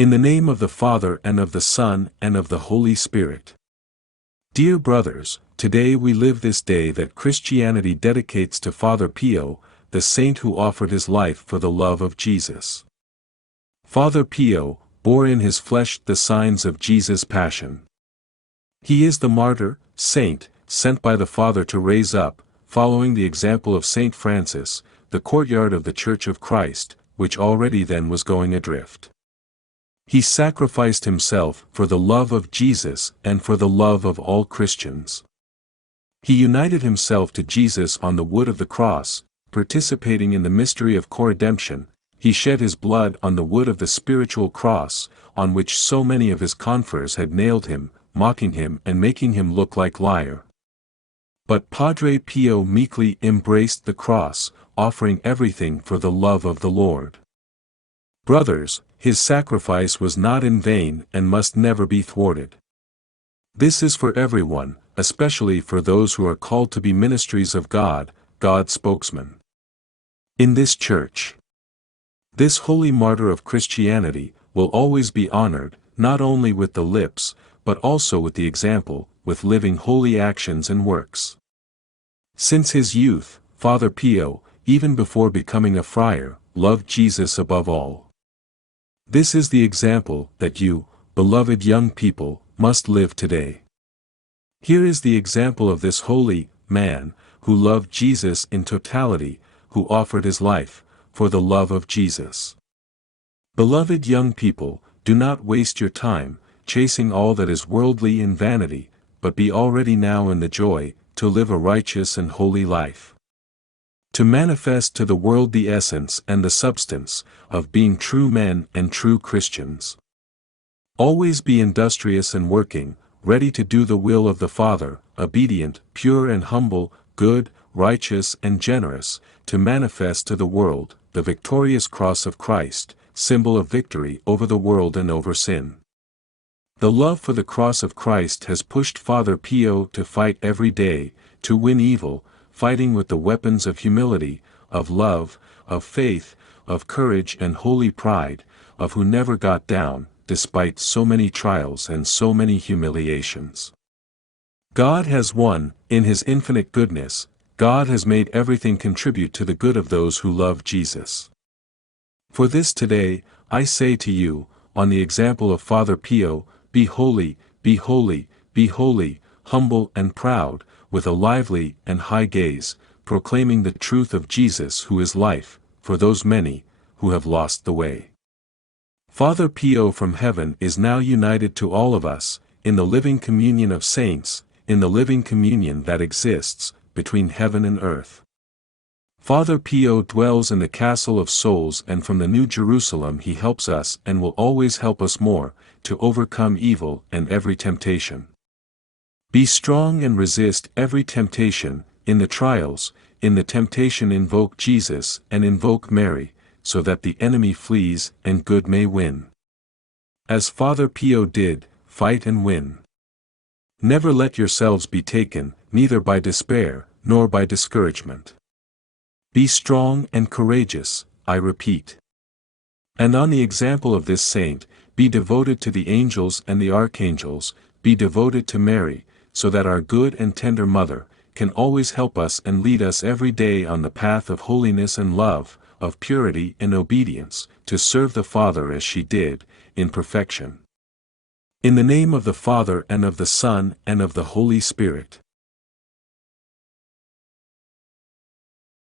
In the name of the Father and of the Son and of the Holy Spirit. Dear brothers, today we live this day that Christianity dedicates to Father Pio, the saint who offered his life for the love of Jesus. Father Pio bore in his flesh the signs of Jesus' passion. He is the martyr, saint, sent by the Father to raise up, following the example of Saint Francis, the courtyard of the Church of Christ, which already then was going adrift. He sacrificed himself for the love of Jesus and for the love of all Christians. He united himself to Jesus on the wood of the cross, participating in the mystery of Corredemption. He shed his blood on the wood of the spiritual cross, on which so many of his confreres had nailed him, mocking him and making him look like liar. But Padre Pio meekly embraced the cross, offering everything for the love of the Lord. Brothers, his sacrifice was not in vain and must never be thwarted. This is for everyone, especially for those who are called to be ministries of God, God's spokesmen. In this church, this holy martyr of Christianity will always be honored, not only with the lips, but also with the example, with living holy actions and works. Since his youth, Father Pio, even before becoming a friar, loved Jesus above all. This is the example that you, beloved young people, must live today. Here is the example of this holy man, who loved Jesus in totality, who offered his life, for the love of Jesus. Beloved young people, do not waste your time, chasing all that is worldly in vanity, but be already now in the joy, to live a righteous and holy life. To manifest to the world the essence and the substance of being true men and true Christians. Always be industrious and working, ready to do the will of the Father, obedient, pure and humble, good, righteous and generous, to manifest to the world the victorious cross of Christ, symbol of victory over the world and over sin. The love for the cross of Christ has pushed Father Pio to fight every day, to win evil, fighting with the weapons of humility, of love, of faith, of courage and holy pride, of who never got down, despite so many trials and so many humiliations. God has won, in his infinite goodness, God has made everything contribute to the good of those who love Jesus. For this today, I say to you, on the example of Father Pio, be holy, be holy, be holy, humble and proud, with a lively and high gaze, proclaiming the truth of Jesus who is life, for those many, who have lost the way. Father Pio from heaven is now united to all of us, in the living communion of saints, in the living communion that exists, between heaven and earth. Father Pio dwells in the castle of souls, and from the New Jerusalem he helps us and will always help us more, to overcome evil and every temptation. Be strong and resist every temptation. In the trials, in the temptation invoke Jesus and invoke Mary, so that the enemy flees and good may win. As Father Pio did, fight and win. Never let yourselves be taken, neither by despair, nor by discouragement. Be strong and courageous, I repeat. And on the example of this saint, be devoted to the angels and the archangels, be devoted to Mary, so that our good and tender Mother can always help us and lead us every day on the path of holiness and love, of purity and obedience, to serve the Father as she did, in perfection. In the name of the Father and of the Son and of the Holy Spirit.